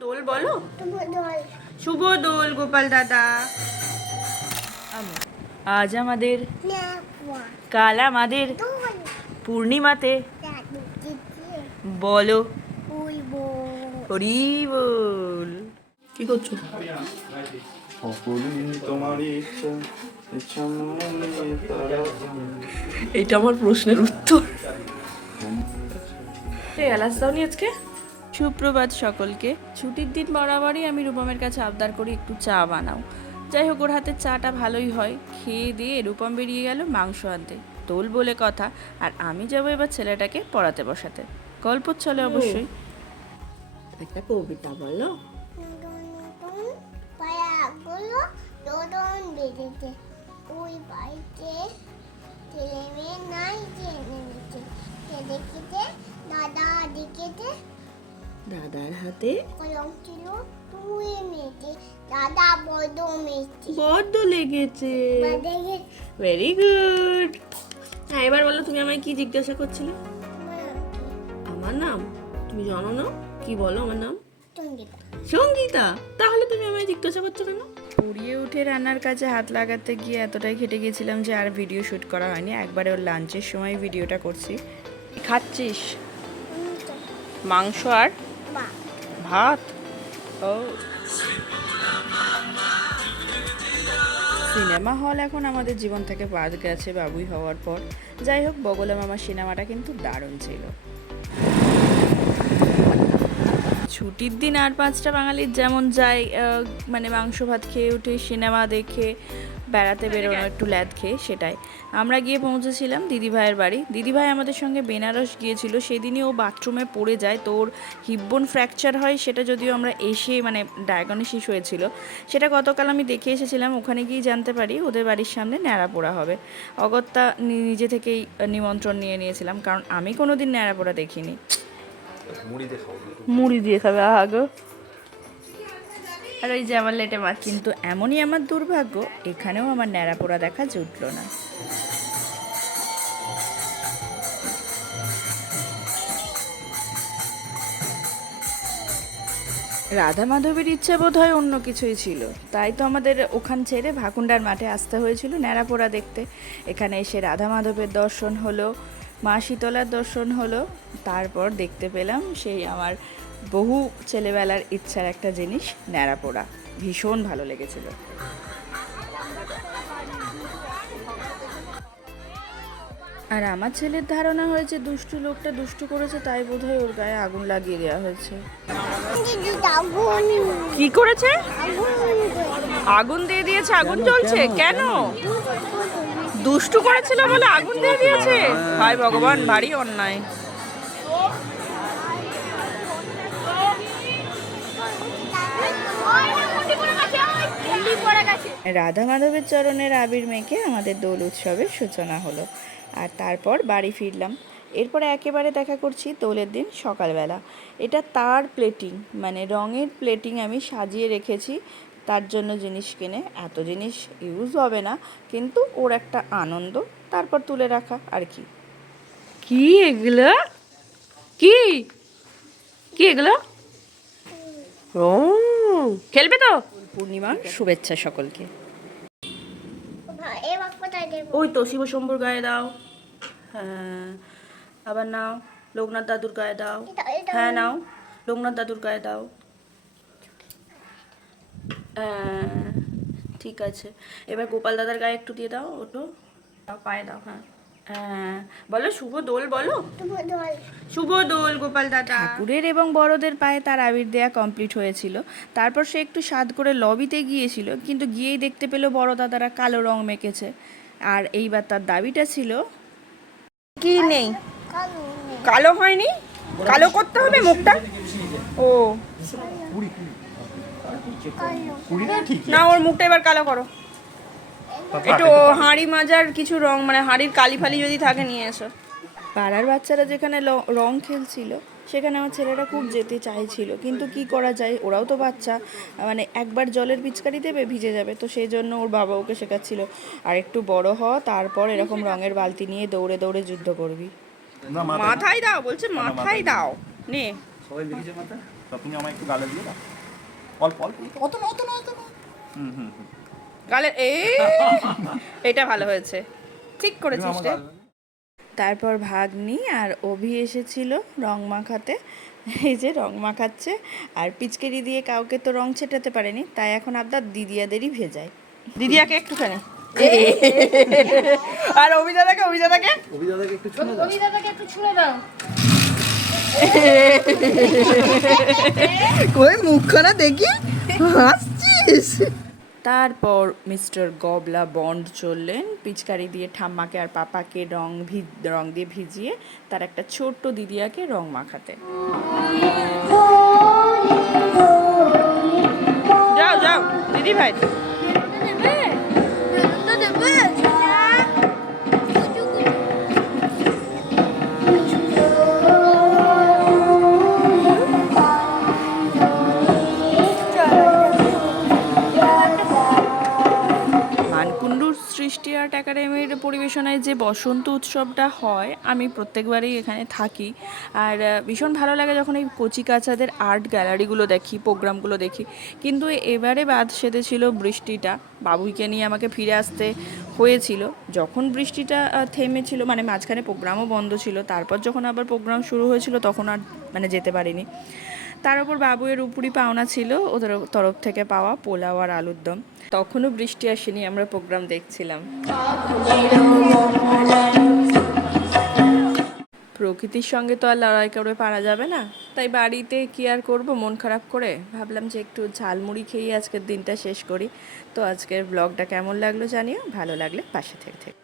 দোল বলো? শুভ দোল। গোপাল দাদা। আজ আমাদের কাল আমাদের পূর্ণিমাতে। বলো। হরি বল। কি করছ? অপরিণ তোমার ইচ্ছা ইচ্ছা তারা এটা আমার প্রশ্নের উত্তর। এই এলাচ দাওনি আজকে? সুপ্রভাত সকলকে। ছুটির দিন বরাবরই আমি রূপমের কাছে আবদার করি একটু চা বানাও। যাই হোক ওর হাতের চাটা ভালোই হয়। খেয়ে দিয়ে রূপম বেরিয়ে গেল মাংস আনতে। তোল বলে কথা আর আমি যাব এবার ছেলেটাকে পড়াতে বসাতে। গল্প চলে অবশ্যই। একটা কবিতা বলো দোদন বেঁধেছে ওই বাড়িতে ছেলে মেয়ে নাই জেনে নিচ্ছে সে দেখেছে দাদা দেখেছে দাদার হাতে কলম ছিল তুই মেয়েছে দাদা বড় মেয়েছে বড্ড লেগেছে। ভেরি গুড হ্যাঁ এবার বলো তুমি আমায় কি জিজ্ঞাসা করছিলে? আমার নাম? তুমি জানো না? কি বলো আমার নাম? সঙ্গীতা। সঙ্গীতা? তাহলে তুমি আমায় জিজ্ঞাসা করছ কেন? পুড়িয়ে উঠে রান্নার কাজে হাত লাগাতে গিয়ে এতটাই খেটে গেছিলাম যে আর ভিডিও শ্যুট করা হয়নি। একবারে ওর লাঞ্চের সময় ভিডিওটা করছি। খাচ্ছিস? মাংস আর? ভাত? ও। সিনেমা হল এখন আমাদের জীবন থেকে বাদ গেছে বাবুই হওয়ার পর। যাই হোক, বগলে মামার সিনেমাটা কিন্তু দারুণ ছিল। ছুটির দিন আর পাঁচটা বাঙালির যেমন যায় মানে মাংস ভাত খেয়ে উঠে সিনেমা দেখে বেড়াতে বেরোনো একটু ল্যাদ খেয়ে সেটাই। আমরা গিয়ে পৌঁছেছিলাম দিদিভাইয়ের বাড়ি। দিদিভাই আমাদের সঙ্গে বেনারস গিয়েছিল সেদিনই ও বাথরুমে পড়ে যায়। তো ওর হিপবোন ফ্র্যাকচার হয় সেটা যদিও আমরা এসে মানে ডায়াগনোসিস হয়েছিল। সেটা গতকাল আমি দেখে এসেছিলাম ওখানে গিয়ে জানতে পারি ওদের বাড়ির সামনে ন্যাড়া পোড়া হবে। অগত্যা নিজে থেকেই নিমন্ত্রণ নিয়ে নিয়েছিলাম কারণ আমি কোনো দিন ন্যাড়া পোড়া দেখিনি। মুড়ি দিয়ে খাবে আহাগো আর ওই যে আমার লেটে মাছ কিন্তু এমনই আমার দুর্ভাগ্য, এখানেও আমার ন্যাড়া পোড়া দেখা জুটলো না। রাধা মাধবের ইচ্ছে বোধ হয় অন্য কিছুই ছিল। তাই তো আমাদের ওখান ছেড়ে ভাকুন্ডার মাঠে আসতে হয়েছিল ন্যাড়াপোড়া দেখতে। এখানে এসে রাধা মাধবের দর্শন হলো। মা শীতলার দর্শন হলো তারপর দেখতে পেলাম সেই আমার বহু ছেলেবেলার ইচ্ছার একটা জিনিস ন্যাড়াপোড়া। ভীষণ ভালো লেগেছিল। আর আমার ছেলের ধারণা হয়েছে দুষ্টু লোকটা দুষ্টু করেছে তাই বোধহয় ওর গায়ে আগুন লাগিয়ে দেওয়া হয়েছে। কি করেছে? আগুন আগুন দিয়ে দিয়েছে আগুন জ্বলছে? কেন? দুষ্টু করেছিল বলে আগুন দিয়ে দিয়েছে। হায় ভগবান ভারী অন্যায়। রাধা মাধবের চরণের আবির মেখে আমাদের দোল উৎসবের সূচনা হলো। আর তারপর বাড়ি ফিরলাম। এরপরে একেবারে দেখা করছি দোলের দিন সকালবেলা। এটা তার প্লেটিং মানে রঙের প্লেটিং আমি সাজিয়ে রেখেছি। তার জন্য জিনিস কিনে এত জিনিস ইউজ হবে না কিন্তু ওর একটা আনন্দ তারপর তুলে রাখা আর কি। কি এগুলো? কি? কি এগুলো? ও খেলবে তো? পূর্ণিমার শুভেচ্ছা সকলকে। ওই তো শিব শম্ভুর গায়ে দাও। হ্যাঁ আবার নাও লোকনাথ দাদুর গায়ে দাও। হ্যাঁ নাও লোকনাথ দাদুর গায়ে দাও। হ্যাঁ ঠিক আছে। এবার গোপাল দাদার গায়ে একটু দিয়ে দাও ওটো। পায়ে দাও হ্যাঁ। হ্যাঁ বলো শুভ দোল বলো। শুভ দোল। গোপাল দাদা। ঠাকুরের এবং বড়দের পায়ে তার আবির দেয়া কমপ্লিট হয়েছিল। তারপর সে একটু স্বাদ করে লবিতে গিয়েছিল কিন্তু গিয়েই দেখতে পেল বড় দাদারা কালো রং মেখেছে। আর এইবার তার দাবিটা ছিল কি নেই? কালো কালো হয়নি? কালো করতে হবে মুখটা? ও। না ওর মুখটা এবার কালো করো। একটু হাঁড়ি মাজার কিছু রং মানে হাঁড়ির কালি ফালি যদি থাকে নিয়ে এসো। পাড়ার বাচ্চারা যেখানে রং খেলছিল সেখানে আমার ছেলেরা খুব যেতে চাইছিল। কিন্তু কি করা যায়? ওরাও তো বাচ্চা। মানে একবার জলের পিচকারি দেবে ভিজে যাবে। তো সেই জন্য ওর বাবা ওকে শেখাচ্ছিল আর একটু বড় হ তারপর এরকম রঙের বালতি নিয়ে দৌড়ে দৌড়ে যুদ্ধ করবি। মাথায় দাও বলছে মাথায় দাও। নে। সবাই লিখেছে মাথা তুমি আমায় একটু গালে দিয়ে দাও। অল্প অল্প। অত না অত না অত না হুম হুম হুম। গালে এ এটা ভালো হয়েছে। ঠিক করেছিস রে। গালে- তারপর ভাগ্নি আর অভি এসেছিল রং মাখাতে। এই যে রং মাখাচ্ছে। আর পিচকেরি দিয়ে কাউকে তো রং ছেটাতে পারেনি তাই এখন আবদার দিদিয়াদেরই ভেজায়। দিদিয়াকে একটুখানি। আর অভিদাদাকে অভিদাদাকে? অভিদাদাকে একটু ছুঁয়ে দাও। দাদাকে একটু ছুঁড়ে দাও। কই মুখখানা দেখি? হাসছিস? তারপর মিস্টার গবলা বন্ড চললেন পিচকারি দিয়ে ঠাম্মাকে আর পাপাকে রং ভি রং দিয়ে ভিজিয়ে তার একটা ছোট্ট দিদিয়াকে রং মাখাতে। যাও যাও দিদি ভাই আর্ট একাডেমির পরিবেশনায় যে বসন্ত উৎসবটা হয়, আমি প্রত্যেকবারই এখানে থাকি। আর ভীষণ ভালো লাগে যখন এই কচি কাচাদের আর্ট গ্যালারিগুলো দেখি প্রোগ্রামগুলো দেখি। কিন্তু এবারে বাদ সেধেছিল বৃষ্টিটা। বাবুইকে নিয়ে আমাকে ফিরে আসতে হয়েছিল। যখন বৃষ্টিটা থেমেছিল মানে মাঝখানে প্রোগ্রামও বন্ধ ছিল, তারপর যখন আবার প্রোগ্রাম শুরু হয়েছিল, তখন আর মানে যেতে পারিনি। তার উপর বাবুয়ের উপরই পাওনা ছিল ওদের তরফ থেকে পাওয়া পোলাও আর আলুর দম। তখনও বৃষ্টি আসেনি, আমরা প্রোগ্রাম দেখছিলাম। প্রকৃতির সঙ্গে তো আর লড়াই করে পারা যাবে না। তাই বাড়িতে কি আর করব, মন খারাপ করে? ভাবলাম যে একটু ঝালমুড়ি খেয়ে আজকের দিনটা শেষ করি। তো আজকের ব্লগটা কেমন লাগল জানিও, ভালো লাগলে পাশে থেকে থেকে।